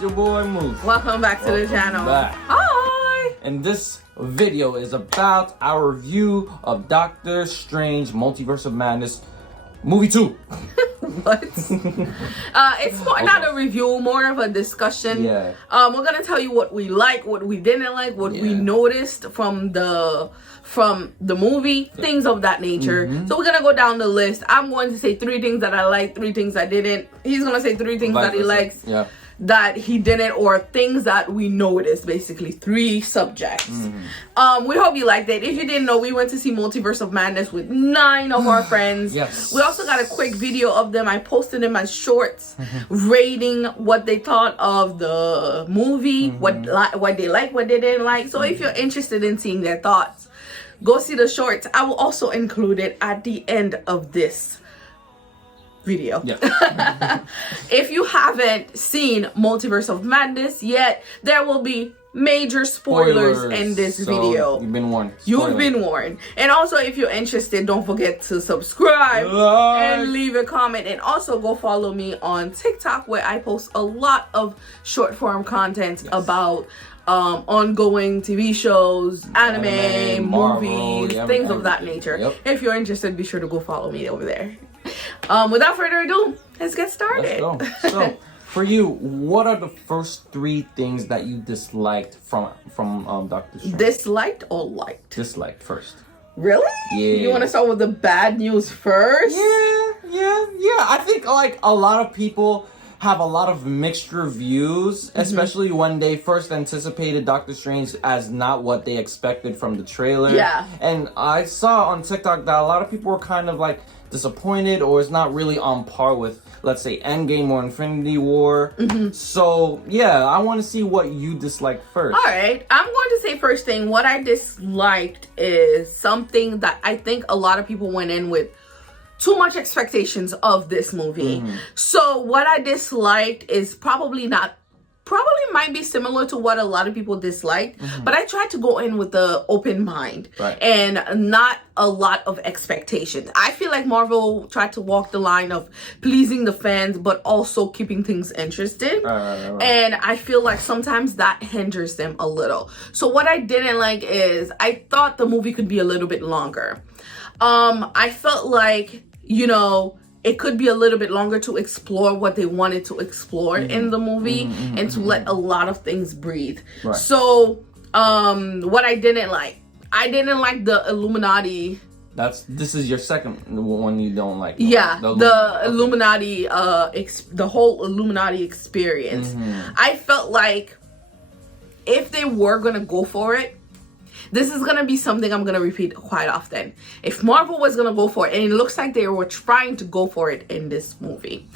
It's your boy Moose. Welcome back to the channel. Back. Hi! And this video is about our review of Doctor Strange Multiverse of Madness Movie 2. What? It's not a review, more of a discussion. Yeah. We're gonna tell you what we like, what we didn't like, what we noticed from the movie, things of that nature. So we're gonna go down the list. I'm going to say 3 things that I liked, 3 things I didn't. He's gonna say 3 things that he likes. Yeah. That he didn't, or things that we noticed. Basically 3 subjects. We hope you liked it. If you didn't know, we went to see Multiverse of Madness with 9 of our friends. Yes. We also got a quick video of them. I posted them as shorts, rating what they thought of the movie, what they liked, what they didn't like. So if you're interested in seeing their thoughts, go see the shorts. I will also include it at the end of this video. Yeah. If you haven't seen Multiverse of Madness yet, there will be major spoilers in this video. You've been warned. You've been warned. And also, if you're interested, don't forget to subscribe and leave a comment. And also go follow me on TikTok, where I post a lot of short form content about ongoing TV shows, anime, Marvel, movies, things of that nature. Yep. If you're interested, be sure to go follow me over there. Without further ado, let's get started. Let's go. So, for you, what are the first 3 things that you disliked from Doctor Strange? Disliked or liked? Disliked first. Really? Yeah. You want to start with the bad news first? Yeah. I think like a lot of people have a lot of mixed reviews, especially when they first anticipated Doctor Strange as not what they expected from the trailer. Yeah. And I saw on TikTok that a lot of people were kind of like disappointed, or it's not really on par with, let's say, Endgame or Infinity War. So yeah, I want to see what you disliked first. All right, I'm going to say first thing, what I disliked is something that I think a lot of people went in with too much expectations of this movie. So what I disliked is probably might be similar to what a lot of people disliked, but I tried to go in with the open mind and not a lot of expectations. I feel like Marvel tried to walk the line of pleasing the fans, but also keeping things interesting. And I feel like sometimes that hinders them a little. So what I didn't like is I thought the movie could be a little bit longer. I felt like, you know, it could be a little bit longer to explore what they wanted to explore in the movie and to let a lot of things breathe. So, what I didn't like the Illuminati. This is your second one you don't like. Yeah, the Illuminati, the whole Illuminati experience. I felt like if they were gonna go for it, this is going to be something I'm going to repeat quite often. If Marvel was going to go for it, and it looks like they were trying to go for it in this movie,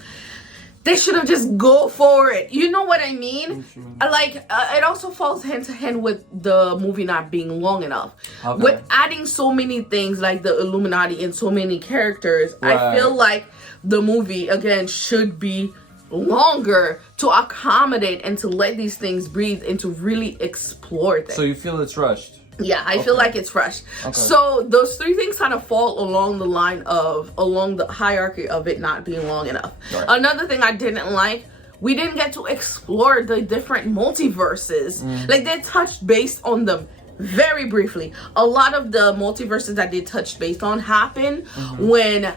they should have just go for it. You know what I mean? Like, it also falls hand to hand with the movie not being long enough. With adding so many things like the Illuminati and so many characters, I feel like the movie, again, should be longer to accommodate and to let these things breathe and to really explore them. So you feel it's rushed? Yeah, I feel like it's rushed. So those 3 things kind of fall along the hierarchy of it not being long enough. Another thing I didn't like, we didn't get to explore the different multiverses. Like, they touched base on them very briefly. A lot of the multiverses that they touched base on happened when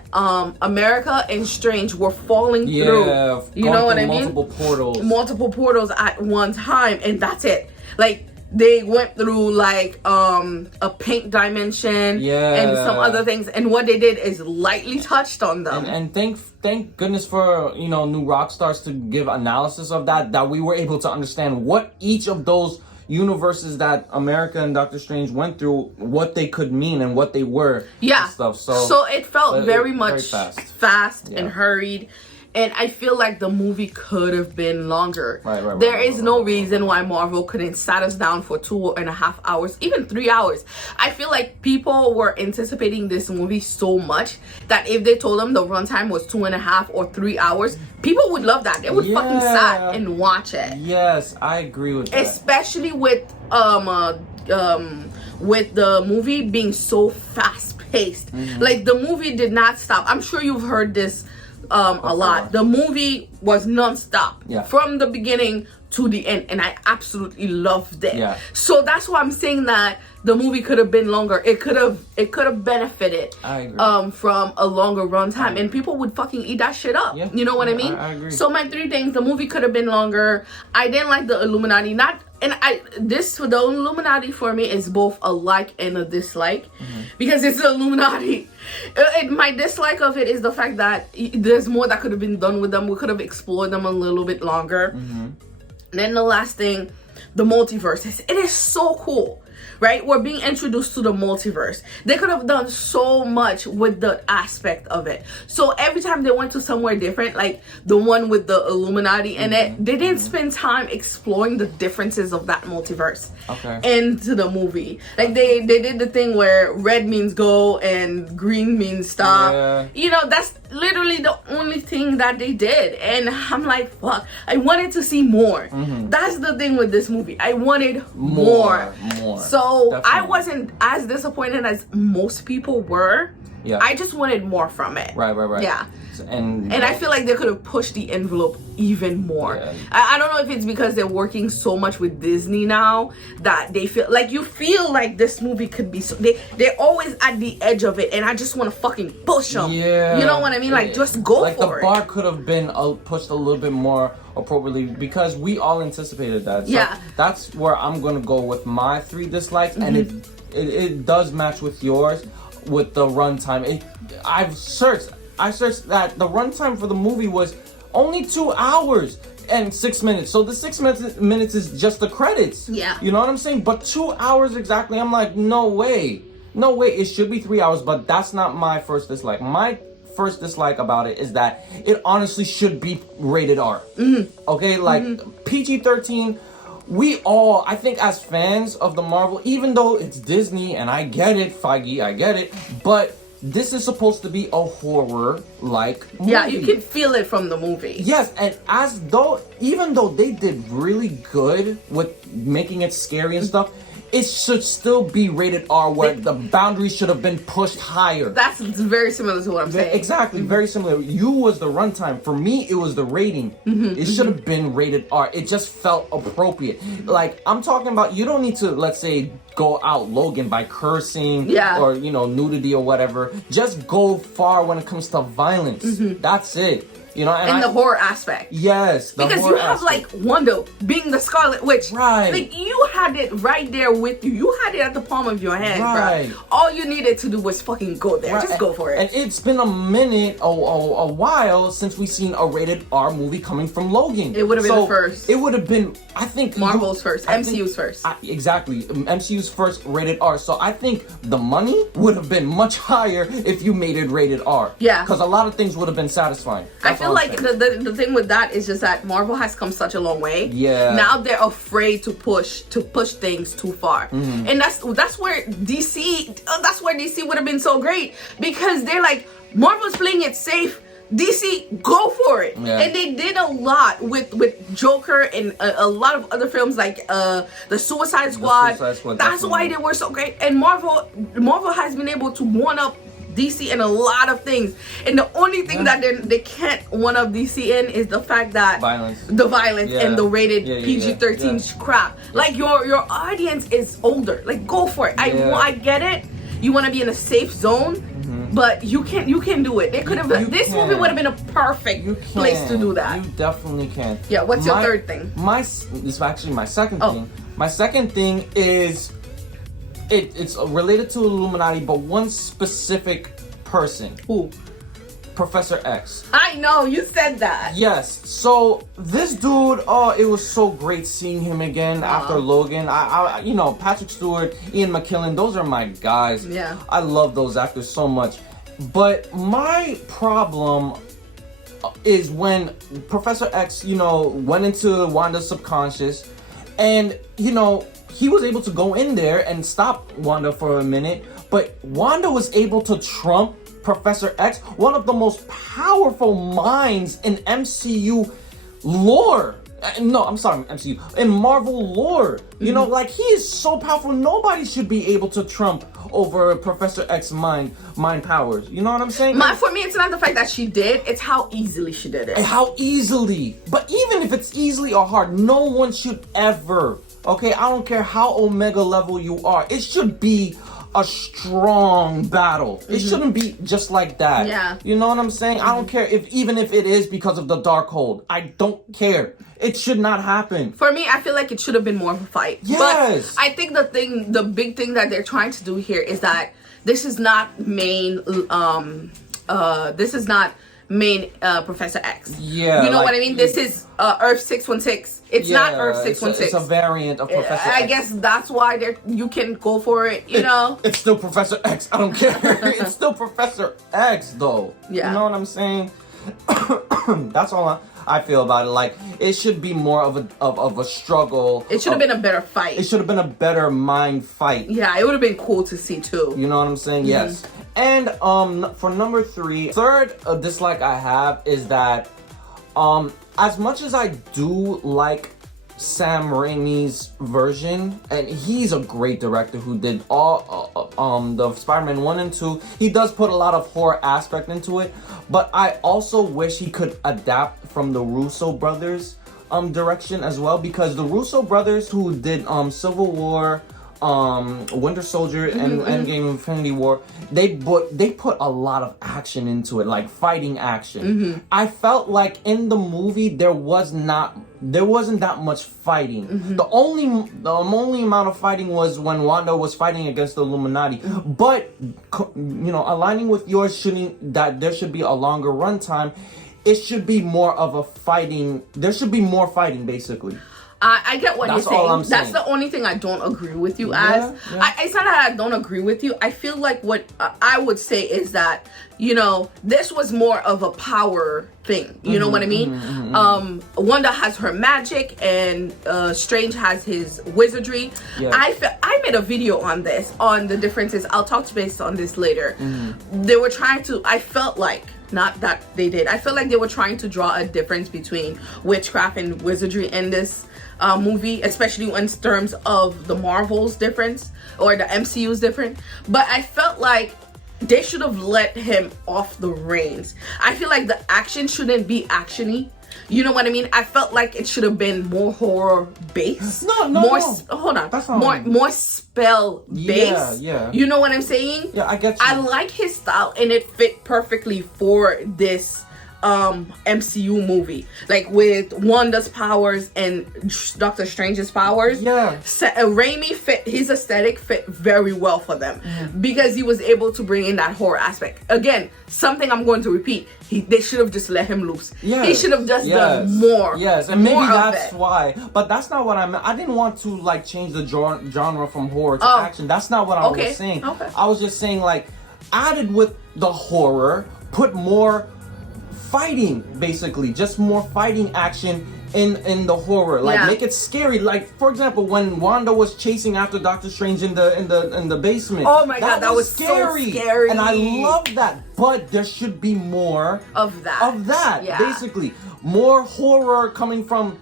America and Strange were falling through. You know what I mean? Multiple portals at one time, and that's it. Like, they went through like a pink dimension and some other things, and what they did is lightly touched on them. And thank goodness for, you know, New Rockstars to give analysis of that we were able to understand what each of those universes that America and Doctor Strange went through, what they could mean and what they were. And stuff. So it felt very much fast Yeah. and hurried. And I feel like the movie could have been longer. There is no reason why Marvel couldn't sat us down for 2.5 hours, even 3 hours. I feel like people were anticipating this movie so much that if they told them the runtime was 2.5 or 3 hours, people would love that. They would fucking sat and watch it. Yes, I agree with that. Especially with the movie being so fast paced. Like, the movie did not stop. I'm sure you've heard this a lot. The movie was non-stop from the beginning to the end, and I absolutely loved it. Yeah. So that's why I'm saying that the movie could have been longer. It could have benefited I agree. from a longer runtime, and people would fucking eat that shit up. Yeah. You know what I mean? I agree. So my 3 things: the movie could have been longer. I didn't like the Illuminati. The Illuminati for me is both a like and a dislike, because it's the Illuminati. My dislike of it is the fact that there's more that could have been done with them. We could have explored them a little bit longer. Then the last thing, the multiverse. It is so cool, right? We're being introduced to the multiverse. They could have done so much with the aspect of it. So every time they went to somewhere different, like the one with the Illuminati in it, they didn't spend time exploring the differences of that multiverse into the movie. Like they did the thing where red means go and green means stop. Yeah. You know, that's literally the only thing that they did, and I'm like, fuck, I wanted to see more. That's the thing with this movie. I wanted more. So Definitely. I wasn't as disappointed as most people were. Yeah. I just wanted more from it. Right. Yeah. And I feel like they could have pushed the envelope even more. Yeah. I don't know if it's because they're working so much with Disney now that they feel like, you feel like this movie could be so, they're always at the edge of it, and I just want to fucking push them. Yeah. You know what I mean? Like, just go like for the bar could have been pushed a little bit more appropriately, because we all anticipated that. So Yeah. that's where I'm gonna go with my 3 dislikes, and it does match with yours with the runtime. I searched that the runtime for the movie was only 2 hours and 6 minutes. So the 6 minutes is just the credits. Yeah. You know what I'm saying? But 2 hours exactly. I'm like, no way. It should be 3 hours, but that's not my first dislike. My first dislike about it is that it honestly should be rated R. Okay, like PG-13. We all, I think, as fans of the Marvel, even though it's Disney, and I get it, Feige, I get it, but this is supposed to be a horror-like movie. Yeah, you can feel it from the movie. Yes, and even though they did really good with making it scary and stuff, it should still be rated R, where the boundaries should have been pushed higher. That's very similar to what I'm saying. Exactly, very similar. You was the runtime. For me, it was the rating. It should have been rated R. It just felt appropriate. Like, I'm talking about, you don't need to, let's say, go out Logan by cursing or, nudity or whatever. Just go far when it comes to violence. That's it. And the horror aspect. Yes, because you have like Wanda being the Scarlet Witch. Right. Like, you had it right there with you. You had it at the palm of your hand, right. bro. All you needed to do was fucking go there. Just go for it. And it's been a minute, a while since we've seen a rated R movie coming from Logan. It would have been the first. It would have been, I think, Marvel's first. MCU's first. Exactly. MCU's first rated R. So I think the money would have been much higher if you made it rated R. Yeah. Because a lot of things would have been satisfying. I feel like the thing with that is just that Marvel has come such a long way. Yeah. Now they're afraid to push things too far, and that's where DC would have been so great, because they're like, Marvel's playing it safe. DC, go for it. Yeah. And they did a lot with Joker and a lot of other films, like the Suicide Squad. That's definitely. why they were so great. And Marvel has been able to one up DC in a lot of things, and the only thing that they can't one up DC in is the fact that the violence and the rated PG-13 crap. Like, your audience is older. Like, go for it. I get it. You want to be in a safe zone, but you can do it. They could have. This movie would have been a perfect place to do that. You definitely can. Yeah. What's your third thing? This is actually my second thing. My second thing is. It's related to Illuminati, but one specific person. Who? Professor X. I know, you said that. Yes. So this dude, it was so great seeing him again after Logan. I Patrick Stewart, Ian McKellen, those are my guys. Yeah. I love those actors so much. But my problem is when Professor X, went into Wanda's subconscious, and he was able to go in there and stop Wanda for a minute, but Wanda was able to trump Professor X, one of the most powerful minds in MCU lore. No, I'm sorry, MCU. In Marvel lore, you know, like he is so powerful. Nobody should be able to trump over Professor X's mind powers. You know what I'm saying? For me, it's not the fact that she did; it's how easily she did it. And how easily. But even if it's easily or hard, no one should ever. Okay, I don't care how Omega level you are. It should be a strong battle. It shouldn't be just like that. Yeah. You know what I'm saying? I don't care even if it is because of the Darkhold. I don't care. It should not happen. For me, I feel like it should have been more of a fight. Yes. But I think the big thing that they're trying to do here is that this is not main Professor X. Yeah. You know what I mean? This is Earth 616. It's not Earth 616. It's a variant of Professor X. I guess that's why you can go for it, you know? It's still Professor X. I don't care. It's still Professor X, though. Yeah. You know what I'm saying? That's all I feel about it. Like, it should be more of a struggle. It should have been a better fight. It should have been a better mind fight. Yeah, it would have been cool to see, too. You know what I'm saying? Yes. And for number 3, third dislike I have is that as much as I do like Sam Raimi's version, and he's a great director who did all the Spider-Man 1 and 2, he does put a lot of horror aspect into it, but I also wish he could adapt from the Russo brothers direction as well, because the Russo brothers who did Civil War, Winter Soldier, and Endgame, Infinity War, they put a lot of action into it, like fighting action. I felt like in the movie there wasn't that much fighting. The only amount of fighting was when Wanda was fighting against the Illuminati. But you know, aligning with yours, that there should be a longer runtime. It should be more of a fighting. There should be more fighting, basically. I get what you're saying. All I'm saying. That's the only thing I don't agree with you as. Yeah. It's not that I don't agree with you. I feel like what I would say is that, you know, this was more of a power thing. You know what I mean? Wanda has her magic and Strange has his wizardry. Yeah. I made a video on this, on the differences. I'll talk based on this later. They were trying to, I felt like, not that they did, I feel like they were trying to draw a difference between witchcraft and wizardry in this movie, especially in terms of the Marvel's difference or the MCU's different. But I felt like they should have let him off the reins. I feel like the action shouldn't be actiony. You know what I mean? I felt like it should have been more horror based. Hold on. More spell based. Yeah. You know what I'm saying? Yeah, I get you. I like his style and it fit perfectly for this MCU movie, like with Wanda's powers and Doctor Strange's powers. Yeah, Raimi his aesthetic fit very well for them because he was able to bring in that horror aspect. Again, something I'm going to repeat: they should have just let him loose. Yeah, he should have just done more. Yes, and maybe that's why. But that's not what I meant. I didn't want to like change the genre from horror to action. That's not what I was saying. Okay. I was just saying like added with the horror, put more fighting, basically just more fighting action in the horror, like make it scary. Like for example, when Wanda was chasing after Doctor Strange in the basement. Oh my god, that was scary. So scary, and I love that. But there should be more of that. Basically more horror coming from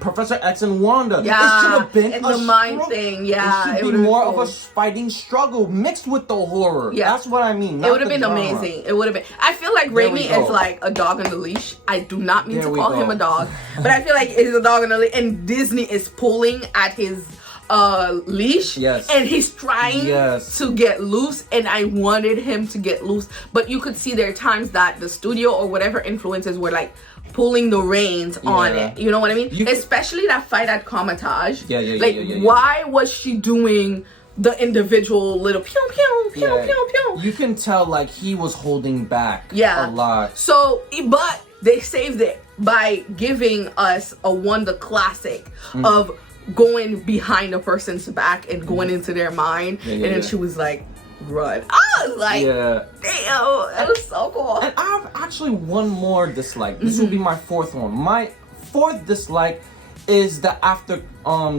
Professor X and Wanda. Yeah, it should have been the mind thing. Yeah, it should be more of a fighting struggle mixed with the horror. Yeah, that's what I mean. It would have been amazing. It would have been. I feel like Raimi is like a dog on the leash. I do not mean to call him a dog, but I feel like he's a dog on the leash, and Disney is pulling at his leash, and he's trying to get loose, and I wanted him to get loose, but you could see there are times that the studio or whatever influences were like pulling the reins on it. You know what I mean? Especially that fight at Comatage. Why was she doing the individual little pew pew pew pew pew? You can tell like he was holding back a lot. So, but they saved it by giving us a Wanda classic of going behind a person's back and going into their mind, and then she was like, run. I was like, damn, that was so cool. And I have actually one more dislike. This will be my fourth one. My fourth dislike is the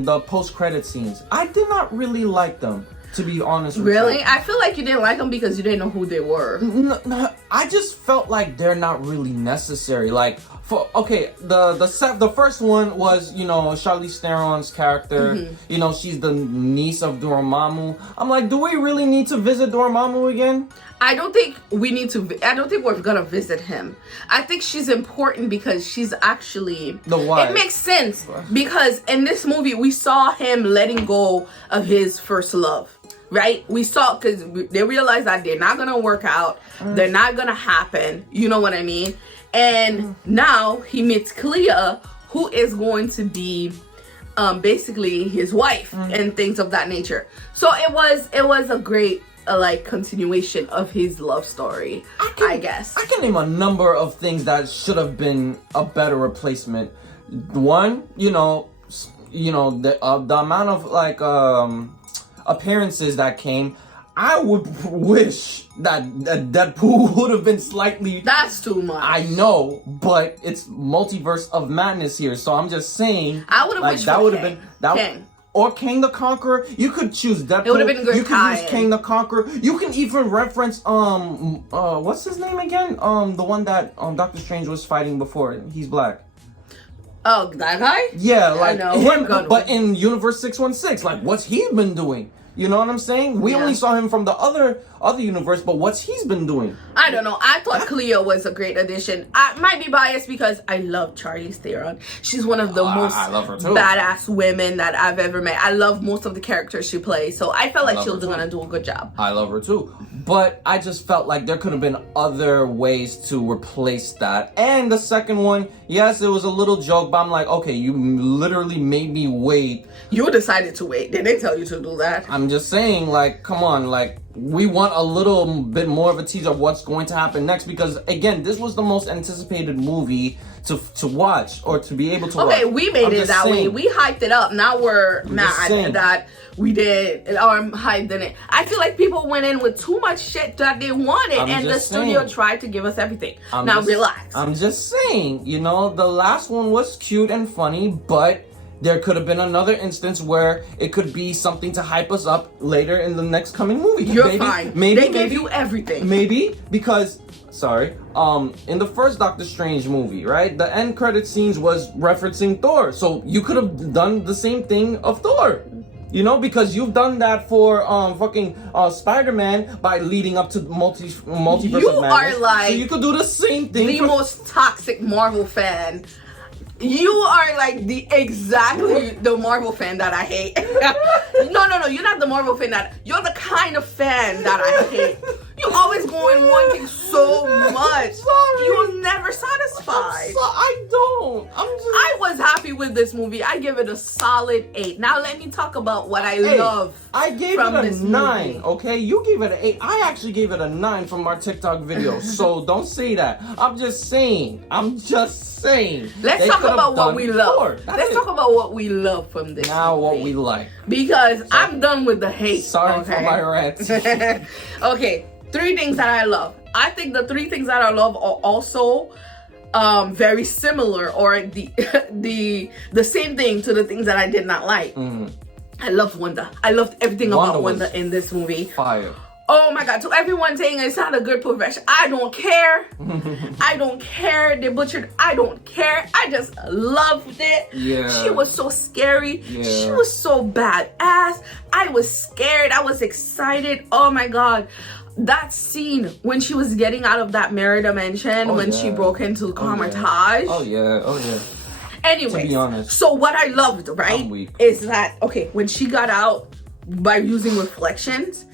the post-credit scenes. I did not really like them, to be honest with you. Really? I feel like you didn't like them because you didn't know who they were. No, I just felt like they're not really necessary. Like, The first one was, you know, Charlize Theron's character. Mm-hmm. You know, she's the niece of Dormammu. I'm like, do we really need to visit Dormammu again? I don't think we need to. I don't think we're gonna visit him. I think she's important because she's actually the wife. It makes sense because in this movie we saw him letting go of his first love. Right? We saw because they realized that they're not gonna work out. They're not gonna happen. You know what I mean? And now he meets Clea, who is going to be basically his wife and things of that nature. So it was a great like continuation of his love story. I guess I can name a number of things that should have been a better replacement. One, you know, the amount of like appearances that came. I would wish that Deadpool would have been slightly. That's too much. I know, but it's Multiverse of Madness here, so I'm just saying. I would have like wished that for would have been that. King. Or Kang the Conqueror. You could choose Deadpool. It would have been good. You could use Kang the Conqueror. You can even reference what's his name again? The one that Doctor Strange was fighting before. He's black. Oh, that guy? Yeah, like I know. him, but in Universe 616, like what's he been doing? You know what I'm saying? We only saw him from the other universe, but what's he's been doing? I don't know. I thought Clea was a great addition. I might be biased because I love Charlize Theron. She's one of the most I love her too. badass women that I've ever met. I love most of the characters she plays, so I felt like she was gonna do a good job. I love her too. But I just felt like there could have been other ways to replace that. And the second one, yes, it was a little joke, but I'm like, okay, you literally made me wait. You decided to wait. They didn't tell you to do that. I'm just saying, like, come on, like, we want a little bit more of a teaser of what's going to happen next, because again, this was the most anticipated movie to watch or to be able to watch. Okay, we made it that way. We hyped it up. Now we're mad that we did or hyped in it. I feel like people went in with too much shit that they wanted, and the studio tried to give us everything. Now relax. I'm just saying, you know, the last one was cute and funny, but there could have been another instance where it could be something to hype us up later in the next coming movie. You're fine. They gave you everything. Maybe because, in the first Doctor Strange movie, right? The end credit scenes was referencing Thor. So you could have done the same thing of Thor. You know, because you've done that for Spider-Man by leading up to Multiverse of Madness. You are like so you could do the same thing. The most toxic Marvel fan. You are like the Marvel fan that I hate. No, you're not the Marvel fan you're the kind of fan that I hate. You always going wanting so much. Sorry. You're never satisfied. I don't. I was happy with this movie. I give it a solid 8. Now let me talk about what I love. I gave it a 9. Okay, you gave it an 8. I actually gave it a 9 from our TikTok video. So don't say that. I'm just saying. Let's talk about what we love. Let's talk about what we love from this movie. What we like. Because I'm done with the hate. Sorry for my rant. Okay, 3 things that I love. I think the 3 things that I love are also very similar, or the same thing to the things that I did not like. I loved Wanda. I loved everything about Wanda in this movie. Fire. Oh my god, to everyone saying it's not a good profession, I don't care. I don't care. They butchered. I don't care. I just loved it. Yeah. She was so scary. Yeah. She was so badass. I was scared. I was excited. Oh my god. That scene when she was getting out of that mirror dimension, when she broke into Carmitage. Oh yeah. Anyway, to be honest, so what I loved, right, is that, okay, when she got out by using reflections,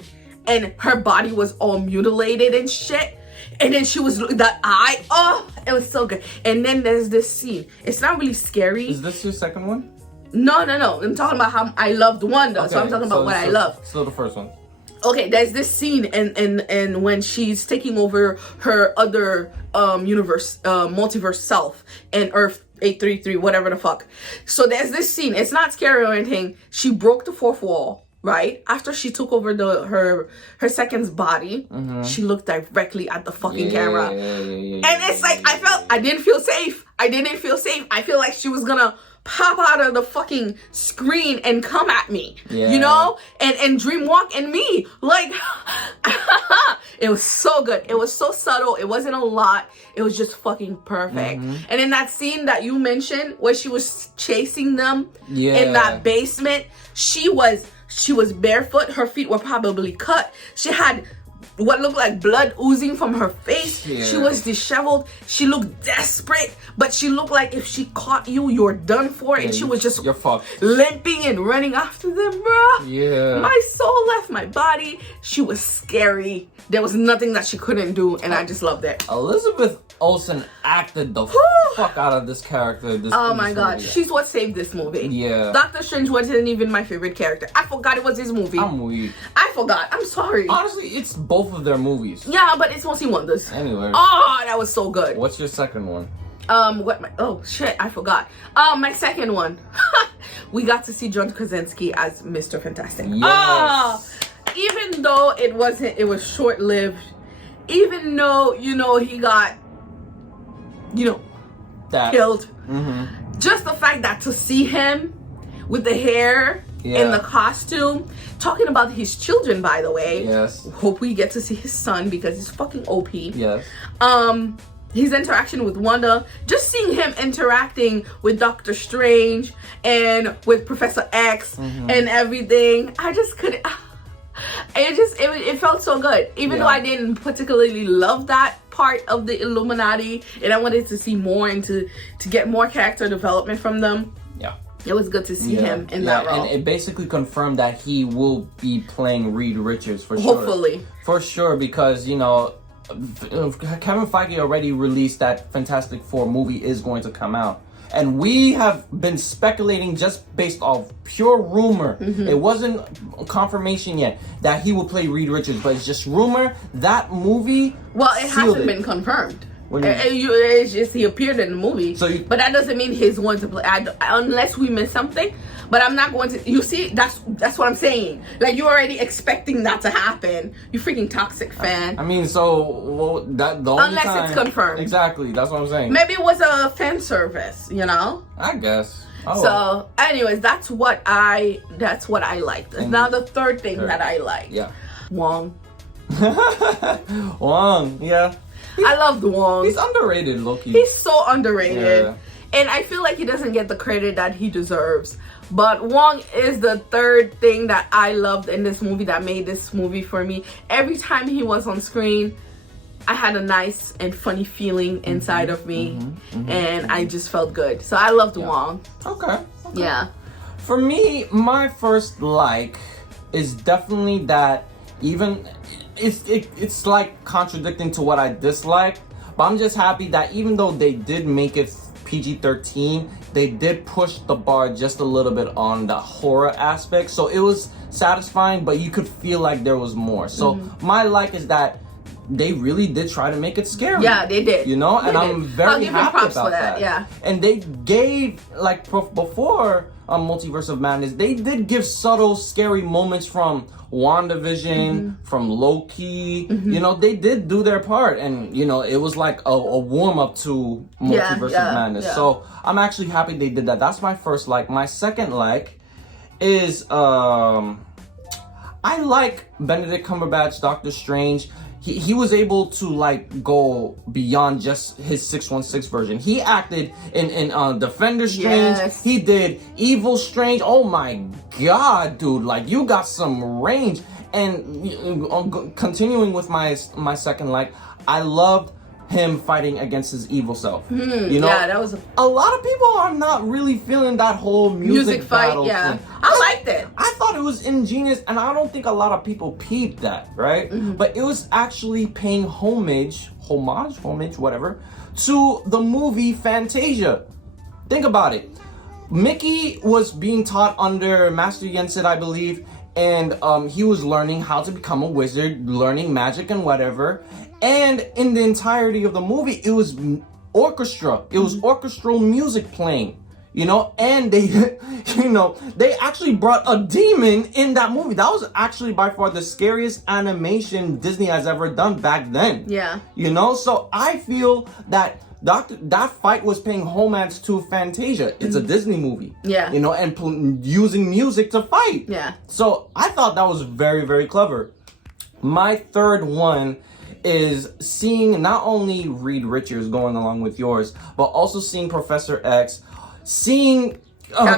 and her body was all mutilated and shit. And then she was, that eye, it was so good. And then there's this scene. It's not really scary. Is this your second one? No. I'm talking about how I loved Wanda. Okay, so I'm talking about what I love. Still the first one. Okay, there's this scene and when she's taking over her other multiverse self and Earth 833, whatever the fuck. So there's this scene. It's not scary or anything. She broke the 4th wall. Right after she took over her second's body, she looked directly at the fucking camera, and it's like I didn't feel safe. I feel like she was gonna pop out of the fucking screen and come at me, you know, and dream walk and me, like It was so good. It was so subtle. It wasn't a lot. It was just fucking perfect. And in that scene that you mentioned where she was chasing them in that basement, she was barefoot. Her feet were probably cut. She had what looked like blood oozing from her face. She was disheveled. She looked desperate, but she looked like if she caught you, you're done for. And she was just limping and running after them, bro. My soul left my body. She was scary. There was nothing that she couldn't do, and I just loved it. Elizabeth Olsen acted the fuck out of this character. Oh my god, she's what saved this movie. Yeah. Doctor Strange wasn't even my favorite character. I forgot it was his movie. I'm weak. I forgot. I'm sorry. Honestly, it's both of their movies. Yeah, but it's mostly Wanda's. Anyway. Oh, that was so good. What's your second one? Oh shit, I forgot. My second one. We got to see John Krasinski as Mr. Fantastic. Yes. Even though it was short-lived, even though, he got, killed. Just the fact that to see him with the hair and the costume, talking about his children, by the way. Yes. Hope we get to see his son because he's fucking OP. Yes. His interaction with Wanda, just seeing him interacting with Doctor Strange and with Professor X and everything, I just couldn't. It felt so good, even though I didn't particularly love that part of the Illuminati, and I wanted to see more and to get more character development from them. Yeah, it was good to see him in that role. And it basically confirmed that he will be playing Reed Richards for sure. Hopefully, for sure, because Kevin Feige already released that Fantastic Four movie is going to come out. And we have been speculating just based off pure rumor. It wasn't confirmation yet that he will play Reed Richards, but it's just rumor. That movie, well, it hasn't been confirmed. It's just he appeared in the movie, but that doesn't mean he's going to play. Unless we miss something. But I'm not going to. You see, that's what I'm saying. Like, you're already expecting that to happen. You freaking toxic fan. I mean, the only unless it's confirmed. Exactly, that's what I'm saying. Maybe it was a fan service, I guess. Oh. So, anyways, that's what I liked. And now the third thing that I liked. Yeah. Wong. Wong, yeah. I loved Wong. He's underrated, Loki. He's so underrated. Yeah. And I feel like he doesn't get the credit that he deserves. But Wong is the third thing that I loved in this movie that made this movie for me. Every time he was on screen, I had a nice and funny feeling inside of me. And I just felt good. So I loved Wong. Okay. Yeah. For me, my first is definitely that it's like contradicting to what I dislike. But I'm just happy that even though they did make it PG-13, they did push the bar just a little bit on the horror aspect. So it was satisfying, but you could feel like there was more. So my is that they really did try to make it scary. Yeah, they did. I'm very happy props about for that. Yeah. And they gave, before Multiverse of Madness, they did give subtle, scary moments from WandaVision, from Loki. They did do their part, and it was like a warm-up to Multiverse of Madness. Yeah. So I'm actually happy they did that. That's my first My second is I like Benedict Cumberbatch, Doctor Strange. He was able to go beyond just his 616 version. He acted in Defender Strange. Yes. He did Evil Strange. Oh my god, dude! You got some range. And continuing with my second I loved him fighting against his evil self. Yeah, that was a lot of people are not really feeling that whole music fight. Yeah, I liked it. I thought it was ingenious, and I don't think a lot of people peeped that, right? But it was actually paying homage, whatever, to the movie Fantasia. Think about it. Mickey was being taught under Master Yensid, I believe, and he was learning how to become a wizard, learning magic and whatever. And in the entirety of the movie, it was orchestra. It was orchestral music playing, and they, they actually brought a demon in that movie. That was actually by far the scariest animation Disney has ever done back then. Yeah. So I feel that that fight was paying homage to Fantasia. It's a Disney movie. Yeah. And using music to fight. Yeah. So I thought that was very, very clever. My third one is seeing not only Reed Richards going along with yours, but also seeing Professor X, seeing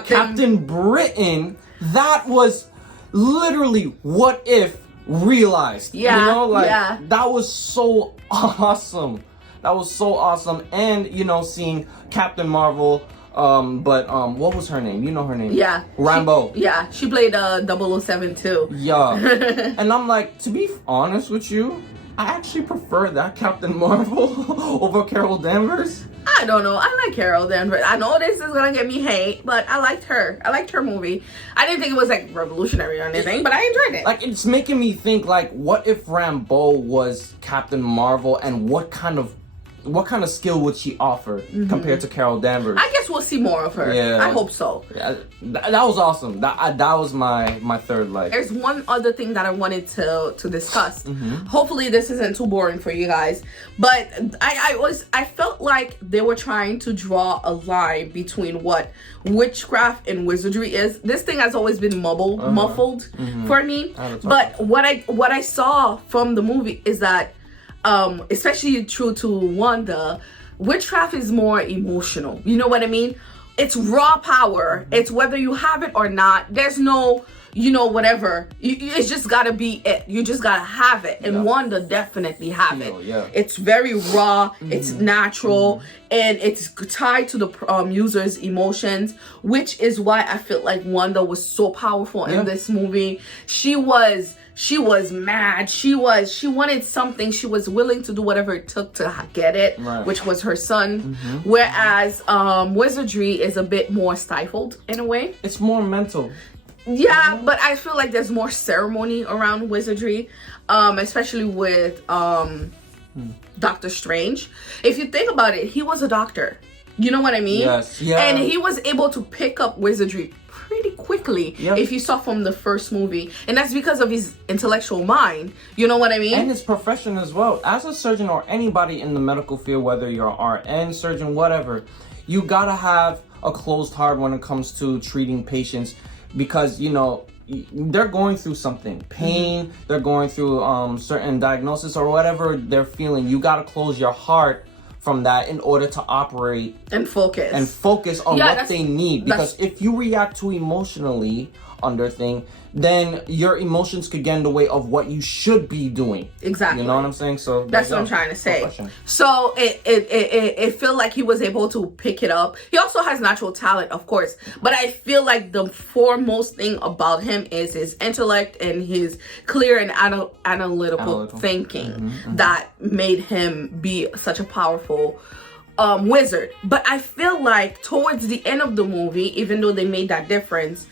Captain Britain. That was literally What If realized. Yeah, you know, like yeah. that was so awesome. That was so awesome. And you know, seeing Captain Marvel. What was her name? You know her name. Yeah. Rambo. She played 007 too. Yeah. And I'm like, to be honest with you, I actually prefer that Captain Marvel over Carol Danvers. I don't know. I like Carol Danvers. I know this is gonna get me hate, but I liked her. I liked her movie. I didn't think it was like revolutionary or anything, but I enjoyed it. Like, it's making me think, like, what if Rambo was Captain Marvel, and what kind of skill would she offer compared to Carol Danvers? I guess we'll see more of her. Yeah. I hope so. Yeah, that was awesome. That was my third like. There's one other thing that I wanted to discuss. Hopefully this isn't too boring for you guys, but I felt like they were trying to draw a line between what witchcraft and wizardry is. This thing has always been muffled for me. But what I saw from the movie is that especially true to WANDA, witchcraft is more emotional. You know what I mean? It's raw power. It's whether you have it or not. There's no, whatever. It's just gotta be it. You just gotta have it. And WANDA definitely have it. Yeah. It's very raw. It's natural. And it's tied to the user's emotions, which is why I feel like WANDA was so powerful in this movie. She was mad. She wanted something. She was willing to do whatever it took to get it, which was her son. Whereas wizardry is a bit more stifled in a way. It's more mental. Yeah, but I feel like there's more ceremony around wizardry, especially with Doctor Strange. If you think about it, he was a doctor. You know what I mean? Yes. Yeah. And he was able to pick up wizardry pretty quickly if you saw from the first movie, and that's because of his intellectual mind. You know what I mean? And his profession as well. As a surgeon or anybody in the medical field, whether you're an RN, surgeon, whatever, you gotta have a closed heart when it comes to treating patients, because they're going through something, pain, they're going through certain diagnosis or whatever they're feeling. You gotta close your heart from that in order to operate and focus on what they need. Because if you react too emotionally under thing, then your emotions could get in the way of what you should be doing. Exactly. You know what I'm saying? So that's what I'm trying to say. So it felt like he was able to pick it up. He also has natural talent, of course, but I feel like the foremost thing about him is his intellect and his clear and analytical thinking that made him be such a powerful wizard. But I feel like towards the end of the movie, even though they made that difference,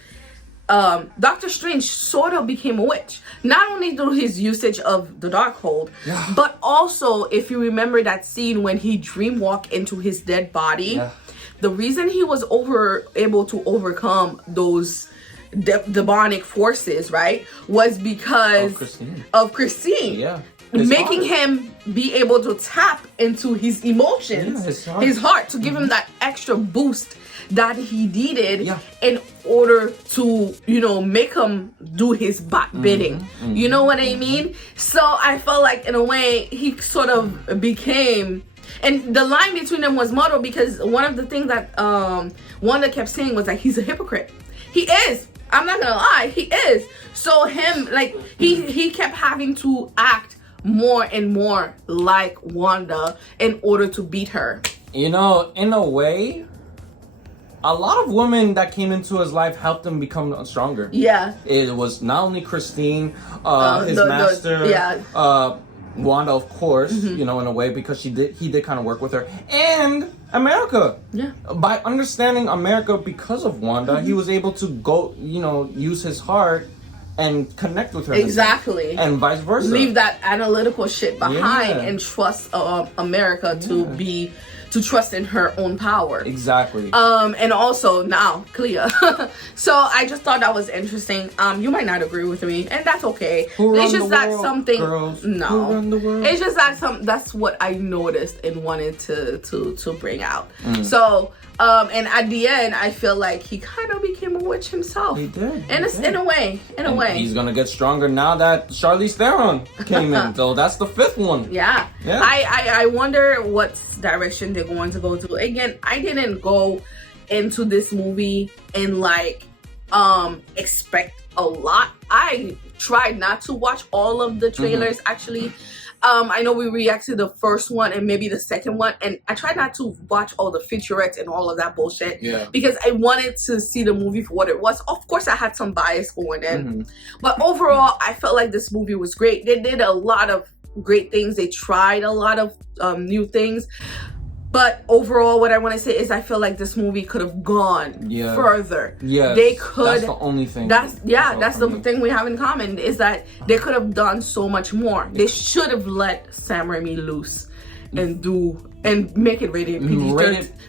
Doctor Strange sort of became a witch. Not only through his usage of the Darkhold, but also if you remember that scene when he dreamwalked into his dead body, the reason he was able to overcome those demonic forces, right, was because of Christine. Yeah. Making him be able to tap into his emotions, his heart, to give him that extra boost that he needed in order to, make him do his bidding. You know what I mean? So I felt like in a way he sort of became, and the line between them was muddled, because one of the things that Wanda kept saying was like, he's a hypocrite. He is. I'm not gonna lie, he is. So him, like, he kept having to act more and more like Wanda in order to beat her. In a way, a lot of women that came into his life helped him become stronger. Yeah. It was not only Christine, his master, Wanda, of course, in a way, because he did kind of work with her, and America. Yeah. By understanding America because of Wanda, he was able to go, use his heart and connect with her. Exactly. And vice versa. Leave that analytical shit behind and trust America to trust in her own power. Exactly. And also now Clea. So I just thought that was interesting. You might not agree with me, and that's okay. It's just that something. Girls? No. It's just that that's what I noticed and wanted to bring out. So And at the end, I feel like he kind of became a witch himself. He did. In a way. He's gonna get stronger now that Charlize Theron came in. So that's the 5th one. Yeah. I wonder what direction they're going to go to. Again, I didn't go into this movie and like expect a lot. I tried not to watch all of the trailers actually. I know we reacted to the first one and maybe the second one, and I tried not to watch all the featurettes and all of that bullshit because I wanted to see the movie for what it was. Of course, I had some bias going in, but overall, I felt like this movie was great. They did a lot of great things. They tried a lot of new things. But overall, what I want to say is I feel like this movie could have gone further. Yeah, they could. That's the only thing. That's the thing we have in common is that they could have done so much more. They should have let Sam Raimi loose and make it rated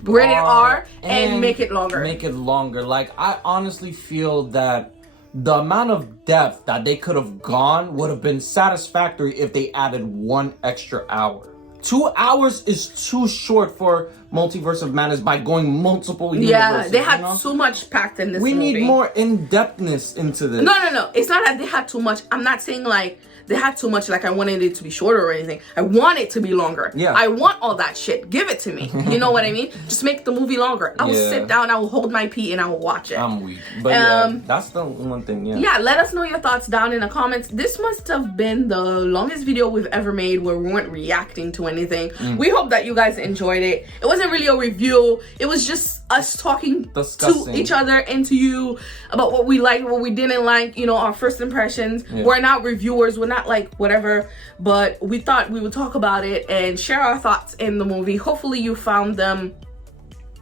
R and make it longer. Make it longer. Like, I honestly feel that the amount of depth that they could have gone would have been satisfactory if they added 1 extra hour. 2 hours is too short for Multiverse of Madness by going multiple universes. Yeah, they had too much packed in this movie. We need more in-depthness into this. No. It's not that they had too much. I'm not saying like they had too much, like I wanted it to be shorter or anything. I want it to be longer. Yeah. I want all that shit. Give it to me. You know what I mean? Just make the movie longer. I will sit down, I will hold my pee, and I will watch it. I'm weak. But that's the one thing, Yeah, let us know your thoughts down in the comments. This must have been the longest video we've ever made where we weren't reacting to anything. We hope that you guys enjoyed it. It wasn't really a review. It was just us talking to each other and to you about what we liked, what we didn't like, you know, our first impressions. We're not reviewers. We're not like whatever, but we thought we would talk about it and share our thoughts in the movie. Hopefully you found them,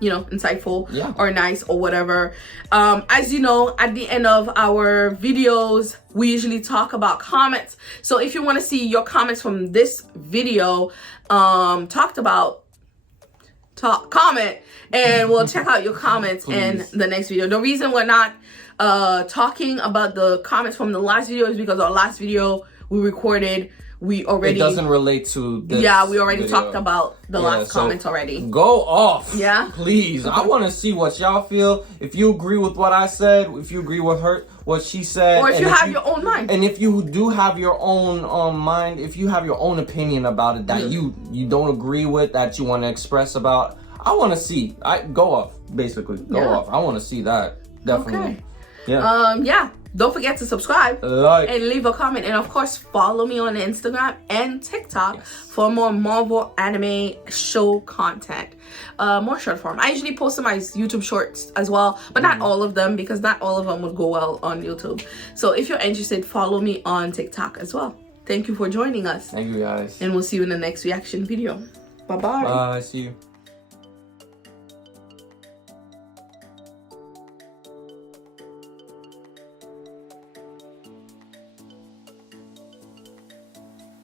you know, insightful or nice or whatever. As you know, at the end of our videos, we usually talk about comments. So if you want to see your comments from this video comment, and we'll check out your comments in the next video. The reason we're not talking about the comments from the last video is because our last video we recorded, it doesn't relate to this we already talked about the last comments already. Go off. Please. I want to see what y'all feel. If you agree with what I said, if you agree with what she said, or if you have your own mind. And if you do have your own mind, if you have your own opinion about it that you don't agree with, that you want to express about, I want to see. Go off, basically. Go off. I want to see that. Definitely. Okay. Don't forget to subscribe, like, and leave a comment. And of course, follow me on Instagram and TikTok for more Marvel anime show content. More short form. I usually post my YouTube shorts as well, but not all of them because not all of them would go well on YouTube. So if you're interested, follow me on TikTok as well. Thank you for joining us. Thank you, guys. And we'll see you in the next reaction video. Bye-bye. Bye. See you.